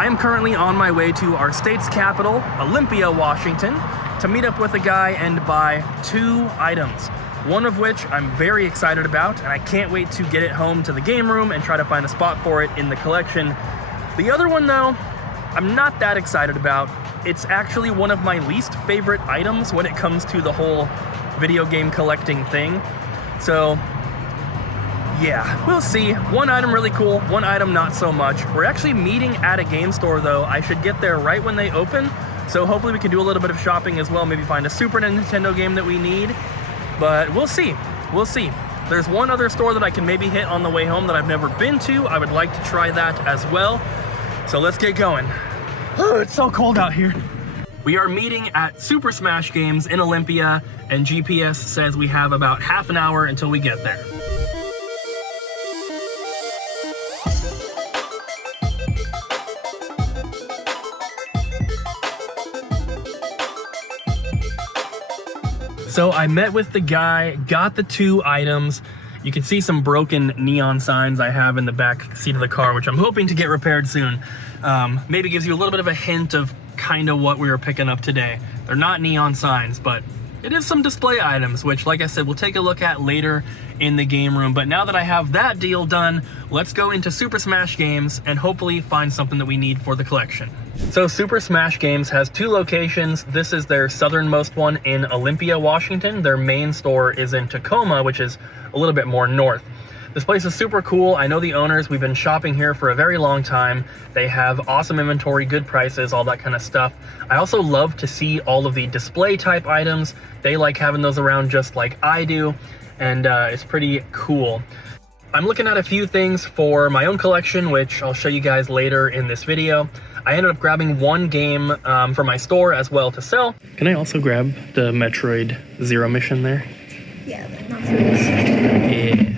I am currently on my way to our state's capital, Olympia, Washington, to meet up with a guy and buy 2 items. One of which I'm very excited about, and I can't wait to get it home to the game room and try to find a spot for it in the collection. The other one, though, I'm not that excited about. It's actually one of my least favorite items when it comes to the whole video game collecting thing. So, yeah, we'll see. One item really cool, one item not so much. We're actually meeting at a game store, though. I should get there right when they open, so hopefully we can do a little bit of shopping as well, maybe find a Super Nintendo game that we need. But we'll see. We'll see. There's one other store that I can maybe hit on the way home that I've never been to. I would like to try that as well. So let's get going. Oh, it's so cold out here. We are meeting at Super Smash Games in Olympia, and GPS says we have about half an hour until we get there. So I met with the guy, got the 2 items. You can see some broken neon signs I have in the back seat of the car, which I'm hoping to get repaired soon. Maybe gives you a little bit of a hint of kind of what we were picking up today. They're not neon signs, but it is some display items, which, like I said, we'll take a look at later in the game room. But now that I have that deal done, let's go into Super Smash Games and hopefully find something that we need for the collection. So Super Smash Games has 2 locations. This is their southernmost one in Olympia, Washington. Their main store is in Tacoma, which is a little bit more north. This place is super cool. I know the owners. We've been shopping here for a very long time. They have awesome inventory, good prices, all that kind of stuff. I also love to see all of the display type items. They like having those around just like I do, and it's pretty cool. I'm looking at a few things for my own collection, which I'll show you guys later in this video. I ended up grabbing 1 game for my store as well to sell. Can I also grab the Metroid Zero Mission there? Yeah, not for this. Yeah.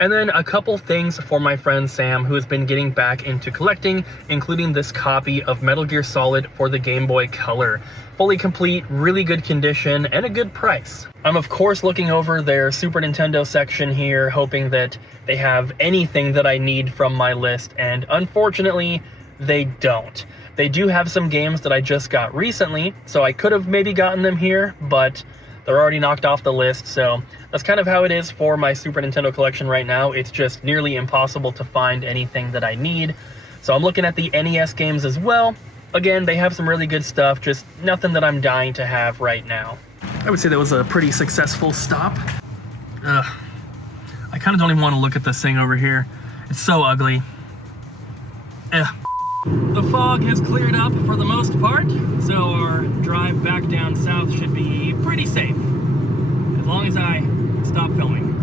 And then a couple things for my friend Sam, who has been getting back into collecting, including this copy of Metal Gear Solid for the Game Boy Color. Fully complete, really good condition, and a good price. I'm of course looking over their Super Nintendo section here, hoping that they have anything that I need from my list, and unfortunately, they don't. They do have some games that I just got recently, so I could have maybe gotten them here, but they're already knocked off the list, so that's kind of how it is for my Super Nintendo collection right now. It's just nearly impossible to find anything that I need. So I'm looking at the NES games as well. Again, they have some really good stuff, just nothing that I'm dying to have right now. I would say that was a pretty successful stop. I kind of don't even want to look at this thing over here. It's so ugly. The fog has cleared up for the most part, so our drive back down south should be pretty safe, as long as I stop filming.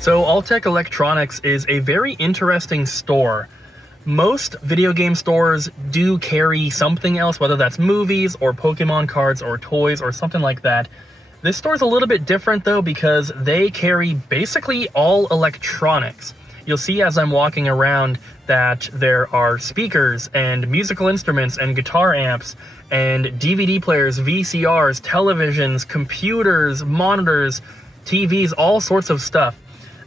So Altec Electronics is a very interesting store. Most video game stores do carry something else, whether that's movies or Pokemon cards or toys or something like that. This store's a little bit different though, because they carry basically all electronics. You'll see as I'm walking around that there are speakers and musical instruments and guitar amps and DVD players, VCRs, televisions, computers, monitors, TVs, all sorts of stuff.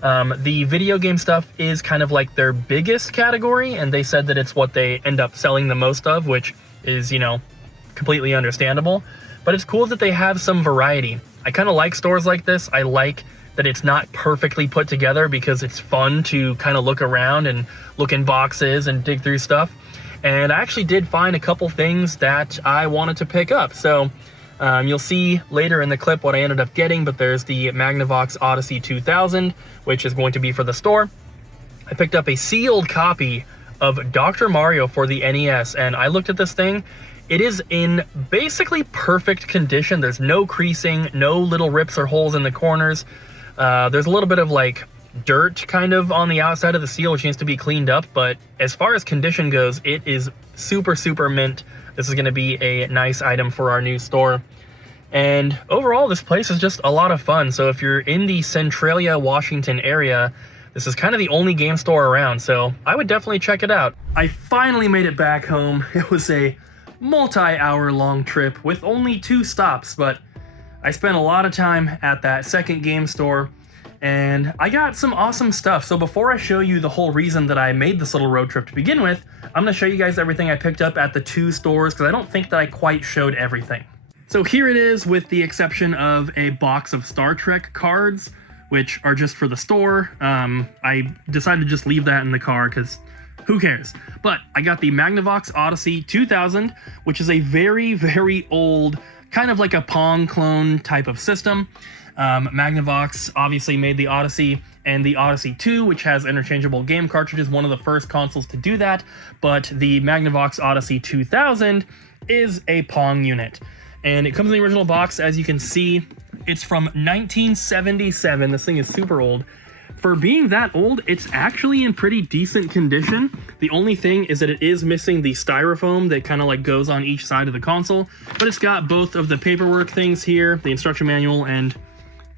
The video game stuff is kind of like their biggest category, and they said that it's what they end up selling the most of, which is, you know, completely understandable. But it's cool that they have some variety. I kind of like stores like this. I like that it's not perfectly put together because it's fun to kind of look around and look in boxes and dig through stuff. And I actually did find a couple things that I wanted to pick up. So you'll see later in the clip what I ended up getting, but there's the Magnavox Odyssey 2000, which is going to be for the store. I picked up a sealed copy of Dr. Mario for the NES, and I looked at this thing. It is in basically perfect condition. There's no creasing, no little rips or holes in the corners. There's a little bit of like dirt kind of on the outside of the seal, which needs to be cleaned up, but as far as condition goes, it is super, super mint. This is going to be a nice item for our new store. And overall, this place is just a lot of fun. So if you're in the Centralia, Washington area, this is kind of the only game store around, so I would definitely check it out. I finally made it back home. It was a multi-hour long trip with only 2 stops, but I spent a lot of time at that second game store, And I got some awesome stuff. So before I show you the whole reason that I made this little road trip to begin with, I'm gonna show you guys everything I picked up at the 2 stores because I don't think that I quite showed everything. So here it is, with the exception of a box of Star Trek cards, which are just for the store. I decided to just leave that in the car because who cares? But I got the Magnavox Odyssey 2000, which is a very, very old, kind of like a Pong clone type of system. Magnavox obviously made the Odyssey and the Odyssey 2, which has interchangeable game cartridges, one of the first consoles to do that, but the Magnavox Odyssey 2000 is a Pong unit. And it comes in the original box, as you can see. It's from 1977. This thing is super old. For being that old, it's actually in pretty decent condition. The only thing is that it is missing the styrofoam that kind of like goes on each side of the console, but it's got both of the paperwork things here, the instruction manual and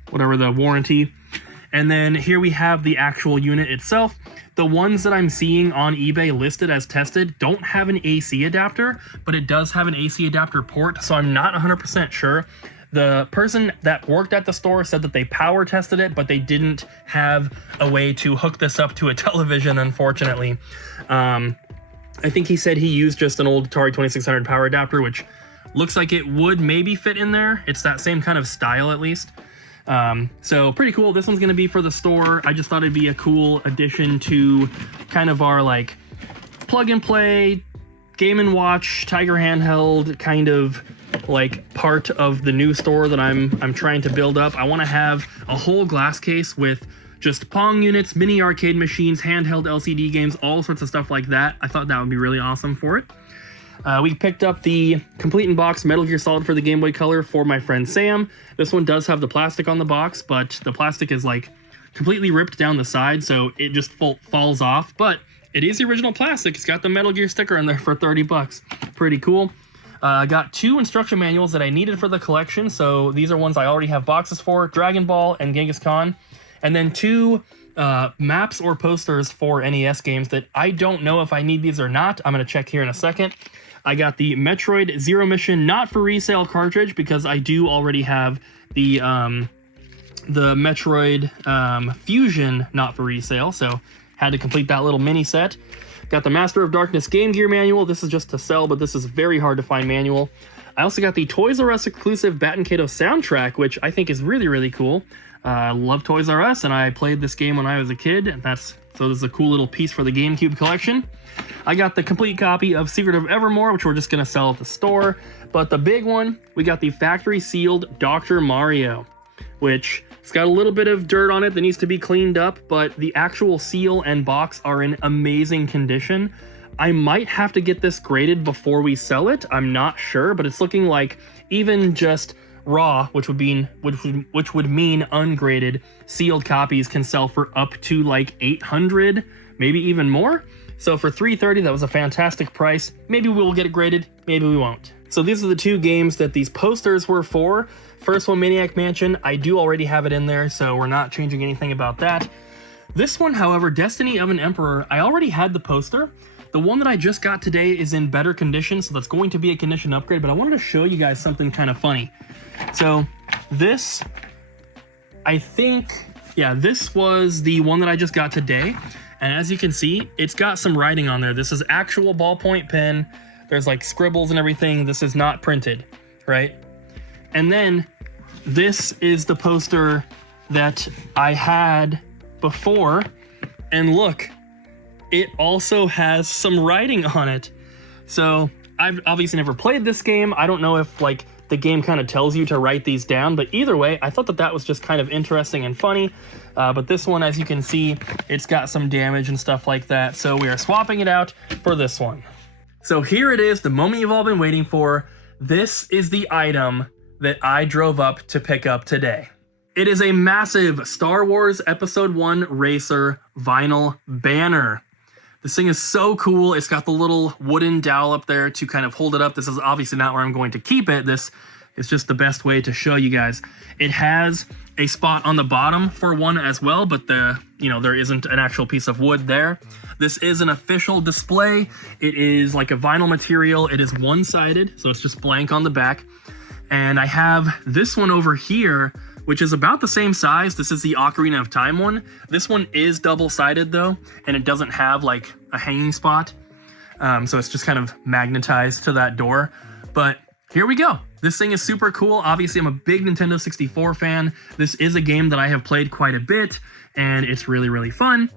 whatever the warranty. And then here we have the actual unit itself. The ones that I'm seeing on eBay listed as tested don't have an AC adapter, but it does have an AC adapter port, so I'm not 100% sure. The person that worked at the store said that they power tested it, but they didn't have a way to hook this up to a television, unfortunately. I think he said he used just an old Atari 2600 power adapter, which looks like it would maybe fit in there. It's that same kind of style, at least. So pretty cool. This one's going to be for the store. I just thought it'd be a cool addition to kind of our like plug and play, game and watch, Tiger handheld kind of like part of the new store that I'm trying to build up. I want to have a whole glass case with just Pong units, mini arcade machines, handheld LCD games, all sorts of stuff like that. I thought that would be really awesome for it. We picked up the complete in box Metal Gear Solid for the Game Boy Color for my friend Sam. This one does have the plastic on the box, but the plastic is like completely ripped down the side, so it just falls off. But it is the original plastic. It's got the Metal Gear sticker in there for 30 bucks. Pretty cool. I got 2 instruction manuals that I needed for the collection, so these are ones I already have boxes for, Dragon Ball and Genghis Khan. And then 2 maps or posters for NES games that I don't know if I need these or not. I'm going to check here in a second. I got the Metroid Zero Mission not for resale cartridge because I do already have the Metroid Fusion not for resale, so had to complete that little mini set. Got the Master of Darkness Game Gear manual. This is just to sell, but this is very hard to find manual. I also got the Toys R Us exclusive Batten Kaito soundtrack, which I think is really, really cool. I love Toys R Us, and I played this game when I was a kid, and so this is a cool little piece for the GameCube collection. I got the complete copy of Secret of Evermore, which we're just going to sell at the store. But the big one, we got the factory sealed Dr. Mario, which it's got a little bit of dirt on it that needs to be cleaned up, but the actual seal and box are in amazing condition. I might have to get this graded before we sell it. I'm not sure, but it's looking like even just raw, which would mean ungraded, sealed copies can sell for up to like 800, maybe even more. So for $330, that was a fantastic price. Maybe we'll get it graded, maybe we won't. So these are the 2 games that these posters were for. First one, Maniac Mansion, I do already have it in there, so we're not changing anything about that. This one, however, Destiny of an Emperor, I already had the poster. The one that I just got today is in better condition, so that's going to be a condition upgrade, but I wanted to show you guys something kind of funny. So this, I think, yeah, this was the one that I just got today. And as you can see, it's got some writing on there. This is actual ballpoint pen. There's like scribbles and everything. This is not printed, right? And then this is the poster that I had before. And look, it also has some writing on it. So I've obviously never played this game. I don't know if like the game kind of tells you to write these down, but either way, I thought that that was just kind of interesting and funny. But this one, as you can see, it's got some damage and stuff like that. So we are swapping it out for this one. So here it is, the moment you've all been waiting for. This is the item that I drove up to pick up today. It is a massive Star Wars Episode 1 Racer vinyl banner. This thing is so cool. It's got the little wooden dowel up there to kind of hold it up. This is obviously not where I'm going to keep it. This is just the best way to show you guys. It has a spot on the bottom for one as well, but there isn't an actual piece of wood there. This is an official display. It is like a vinyl material. It is one-sided, so it's just blank on the back. And I have this one over here, which is about the same size. This is the Ocarina of Time one. This one is double-sided though, and it doesn't have like a hanging spot. So it's just kind of magnetized to that door. But here we go. This thing is super cool. Obviously, I'm a big Nintendo 64 fan. This is a game that I have played quite a bit, and it's really, really fun.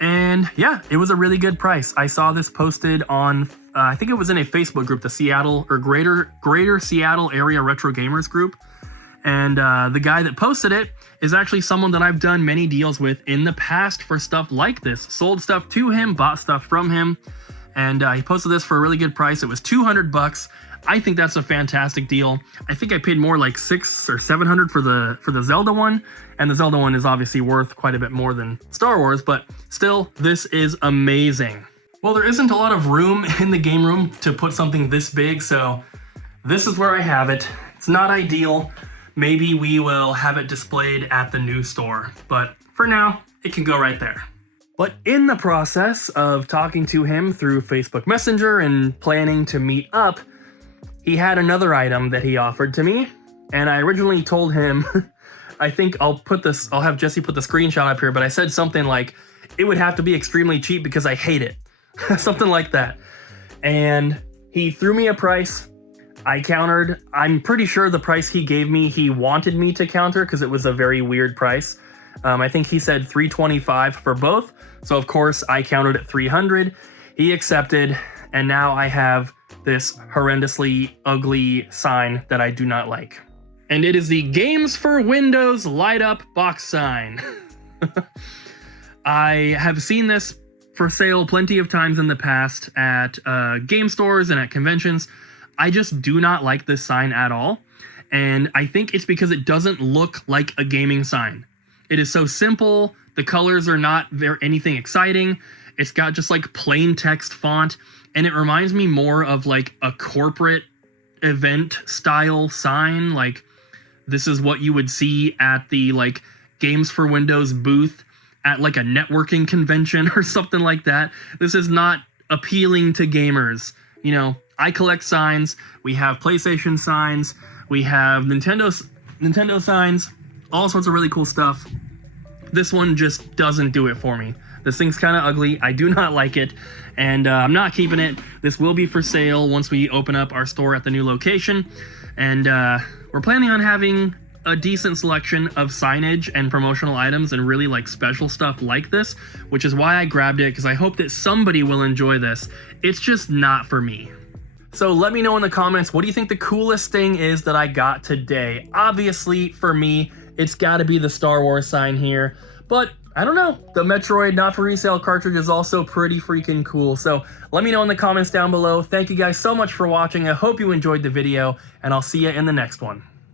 And yeah, it was a really good price. I saw this posted on, I think it was in a Facebook group, the Seattle or Greater Seattle Area Retro Gamers group. And the guy that posted it is actually someone that I've done many deals with in the past for stuff like this. Sold stuff to him, bought stuff from him, and he posted this for a really good price. It was $200. I think that's a fantastic deal. I think I paid more, like $600 or $700 for the Zelda one, and the Zelda one is obviously worth quite a bit more than Star Wars, but still, this is amazing. Well, there isn't a lot of room in the game room to put something this big, so this is where I have it. It's not ideal. Maybe we will have it displayed at the new store, but for now, it can go right there. But in the process of talking to him through Facebook Messenger and planning to meet up, he had another item that he offered to me, and I originally told him, I think I'll have Jesse put the screenshot up here, but I said something like, it would have to be extremely cheap because I hate it. Something like that. And he threw me a price. I countered. I'm pretty sure the price he gave me, he wanted me to counter because it was a very weird price. I think he said $325 for both. So of course I countered at $300. He accepted, and now I have this horrendously ugly sign that I do not like. And it is the Games for Windows light up box sign. I have seen this for sale plenty of times in the past at game stores and at conventions. I just do not like this sign at all. And I think it's because it doesn't look like a gaming sign. It is so simple. The colors are not anything exciting. It's got just like plain text font. And it reminds me more of like a corporate event style sign. Like this is what you would see at the like Games for Windows booth at like a networking convention or something like that. This is not appealing to gamers. You know, I collect signs. We have PlayStation signs. We have Nintendo signs. All sorts of really cool stuff. This one just doesn't do it for me. This thing's kind of ugly. I do not like it, and I'm not keeping it. This will be for sale once we open up our store at the new location, and we're planning on having a decent selection of signage and promotional items and really like special stuff like this, which is why I grabbed it, because I hope that somebody will enjoy this. It's just not for me. So let me know in the comments, what do you think the coolest thing is that I got today? Obviously, for me, it's got to be the Star Wars sign here, but I don't know. The Metroid not for resale cartridge is also pretty freaking cool. So let me know in the comments down below. Thank you guys so much for watching. I hope you enjoyed the video, and I'll see you in the next one.